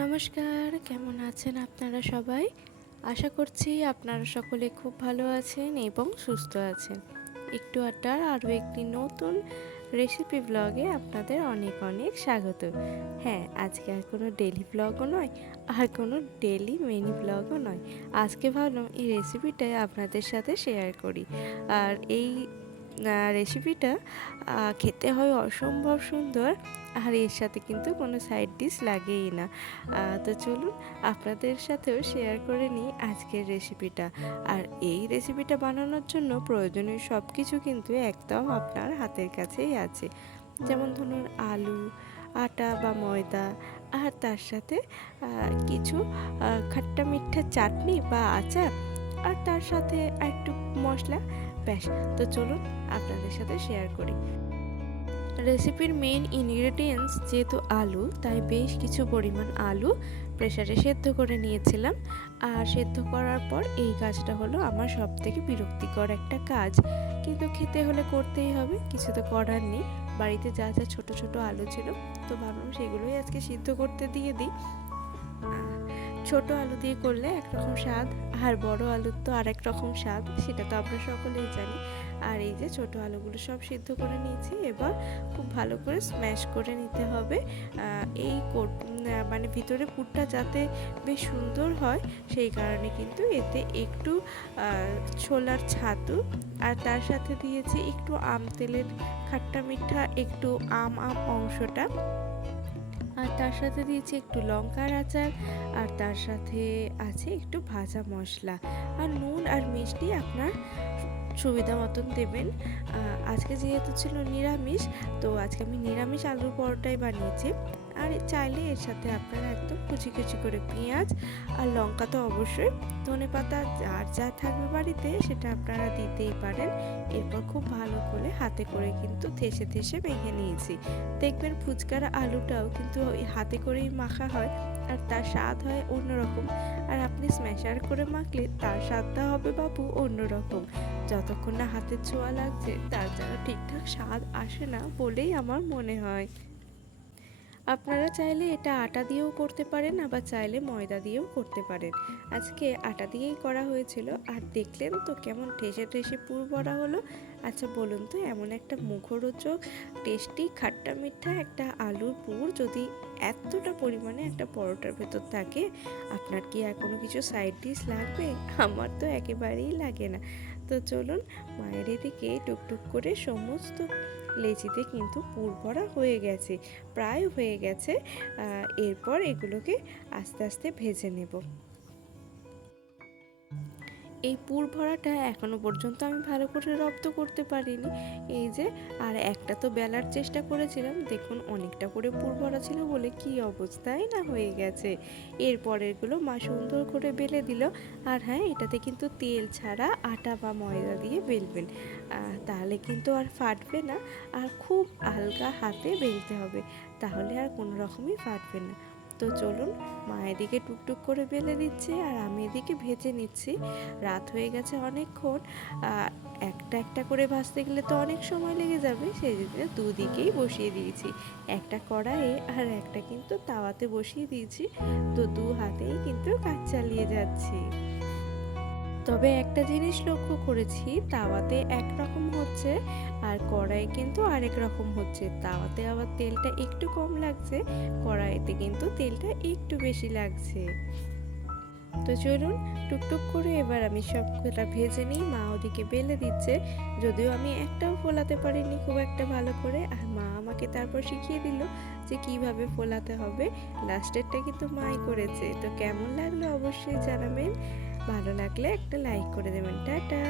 নমস্কার, কেমন আছেন আপনারা সবাই? আশা করছি আপনারা সকলে খুব ভালো আছেন এবং সুস্থ আছেন। একটু আড্ডার আরও একটি নতুন রেসিপি ব্লগে আপনাদের অনেক অনেক স্বাগত। হ্যাঁ, আজকে আর কোনো ডেইলি ব্লগও নয়, আর কোনো ডেইলি মিনি ব্লগও নয়। আজকে ভাবলাম এই রেসিপিটাই আপনাদের সাথে শেয়ার করি। আর এই রেসিপিটা খেতে হয় অসম্ভব সুন্দর, আর এর সাথে কিন্তু কোনো সাইড ডিশ লাগেই না। তো চলুন আপনাদের সাথেও শেয়ার করে নিই আজকের রেসিপিটা। আর এই রেসিপিটা বানানোর জন্য প্রয়োজনীয় সব কিছু কিন্তু একদম আপনার হাতের কাছেই আছে। যেমন ধরুন আলু, আটা বা ময়দা, আর তার সাথে কিছু খাট্টা মিঠা চাটনি বা আচার, আর তার সাথে একটু মশলা, ব্যাস। তো চলুন আপনাদের সাথে শেয়ার করি। রেসিপির মেইন ইনগ্রেডিয়েন্টস যেহেতু আলু, তাই বেশ কিছু পরিমাণ আলু প্রেসারে সেদ্ধ করে নিয়েছিলাম। আর সেদ্ধ করার পর এই কাজটা হলো আমার সবথেকে বিরক্তিকর একটা কাজ, কিন্তু খেতে হলে করতেই হবে, কিছু তো করার নেই। বাড়িতে যা যা ছোট ছোট আলু ছিল, তো ভাবলাম সেগুলোই আজকে সিদ্ধ করতে দিয়ে দিই। ছোট আলু দিয়ে করলে একরকম স্বাদ, আর বড় আলুর তো আরেক রকম স্বাদ, সেটা তো আমরা সকলেই জানি। আর এই যে ছোট আলুগুলো সব সিদ্ধ করে নিয়েছি, এবার খুব ভালো করে স্ম্যাশ করে নিতে হবে। এই মানে ভিতরে পুরটা যাতে বেশ সুন্দর হয়, সেই কারণে কিন্তু এতে একটু ছোলার ছাতু, আর তার সাথে দিয়েছি একটু আম তেলের খাট্টা মিঠা, একটু আম অংশটা, আর তার সাথে দিয়েছি একটু লঙ্কার আচার, আর তার সাথে আছে একটু ভাজা মশলা, আর নুন আর মিষ্টি আপনার সুবিধা মতন দেবেন। আজকে যেহেতু ছিল নিরামিষ, তো আজকে আমি নিরামিষ আলুর পরোটাই বানিয়েছি। আর চাইলে এর সাথে আপনারা একদম কুচি কুচি করে পেঁয়াজ আর লঙ্কা, তো অবশ্যই ধনেপাতা যার যা থাকবে বাড়িতে সেটা আপনারা দিতেই পারেন। এরপর খুব ভালো করে হাতে করে কিন্তু থেসে থেসে মেখে নিয়েছি। দেখবেন ফুচকার আলুটাও কিন্তু ওই হাতে করেই মাখা হয়, আর তার স্বাদ হয় অন্যরকম। আর আপনি স্ম্যাশার করে মাখলে তার স্বাদটা হবে বাবু অন্যরকম। যতক্ষণ না হাতের ছোঁয়া লাগছে, তার যেন ঠিকঠাক স্বাদ আসে না বলেই আমার মনে হয়। আপনারা চাইলে এটা আটা দিয়েও করতে পারেন, আবার চাইলে ময়দা দিয়েও করতে পারেন। আজকে আটা দিয়েই করা হয়েছিল। আর দেখলেন তো কেমন ঠেসে ঠেসে পুর ভরা হলো। আচ্ছা বলুন তো, এমন একটা মুখরোচক টেস্টি খাট্টা মিঠা একটা আলুর পুর যদি এতটা পরিমাণে একটা পরোটার ভেতর থাকে, আপনার কি আর কোনো কিছু সাইড ডিশ লাগবে? আমার তো একেবারেই লাগে না। তো চলুন, মায়ের এদিকে টুকটুক করে সমস্ত লেচিতে কিন্তু পুর ভরা হয়ে গেছে, প্রায় হয়ে গেছে। এরপর এগুলোকে আস্তে আস্তে ভেজে নেব। এই পুর ভরাটা এখনো পর্যন্ত আমি ভালো করে রপ্ত করতে পারিনি। এই যে, আর একটা তো বেলার চেষ্টা করেছিলাম, দেখুন অনেকটা করে পুর ভরা ছিল বলে কি অবস্থায় না হয়ে গেছে। এরপরেরগুলো মা সুন্দর করে বেলে দিল। আর হ্যাঁ, এটাতে কিন্তু তেল ছাড়া আটা বা ময়দা দিয়ে বেলবেন, তাহলে কিন্তু আর ফাটবে না। আর খুব হালকা হাতে বেলতে হবে, তাহলে আর কোনো রকমই ফাটবে না। তো চলুন, মা এদিকে টুকটুক করে বেলে দিচ্ছে, আর আমি এদিকে ভেজে নিচ্ছি। রাত হয়ে গেছে অনেকক্ষণ, একটা একটা করে ভাজতে গেলে তো অনেক সময় লেগে যাবে, সেই জন্য দুদিকেই বসিয়ে দিয়েছি। একটা কড়াইয়ে আর একটা কিন্তু তাওয়াতে বসিয়ে দিয়েছি। তো দু হাতেই কিন্তু কাজ চালিয়ে যাচ্ছি। তবে একটা জিনিস লক্ষ্য করেছি, তাওয়াতে একরকম হচ্ছে আর কড়াই কিন্তু আরেক রকম হচ্ছে। তাওয়াতে আবার তেলটা একটু কম লাগছে, কড়াইতে কিন্তু তেলটা একটু বেশি লাগছে। তো চলুন, টুকটুক করে এবার আমি সবটা ভেজে নিই। মা ওদিকে বেলে দিচ্ছে, যদিও আমি একটাও ফোলাতে পারিনি খুব একটা ভালো করে, আর মা আমাকে তারপর শিখিয়ে দিল যে কিভাবে ফোলাতে হবে। লাস্টেরটা কিন্তু মাই করেছে। তো কেমন লাগলো অবশ্যই জানাবেন, ভালো লাগলে একটা লাইক করে দেবেন। টাটা।